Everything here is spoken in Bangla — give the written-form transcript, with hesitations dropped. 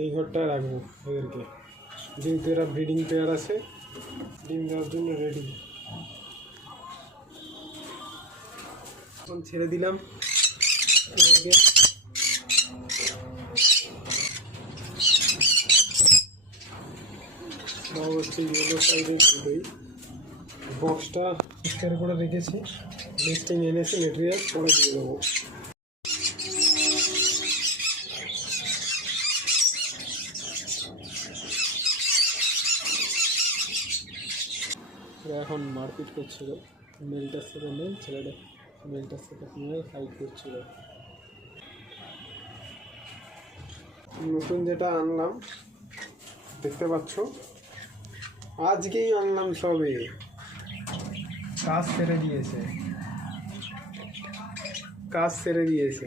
এই ঘরটা রাখবো ওদেরকে, যেহেতু এরা ব্রিডিং পেয়ার আছে, ডিম দেওয়ার জন্য রেডি। এখন ছেড়ে দিলাম ওদেরকে। সব হচ্ছে ইয়েলো সাইডের দুটোই। বক্সটা পরিষ্কার করে রেখেছি, নেক্সটিং এনেছি মেটেরিয়াল পরে দিয়ে দেবো। এখন মারপিট করছিল, মেলটার সাথে নেই, ছেলেটা মেলটার সাথে নিয়ে ফাইট করছিল। নতুন যেটা আনলাম দেখতে পাচ্ছ, আজকেই আনলাম, সবে কাজ সেরে দিয়েছে, কাজ সেরে দিয়েছে।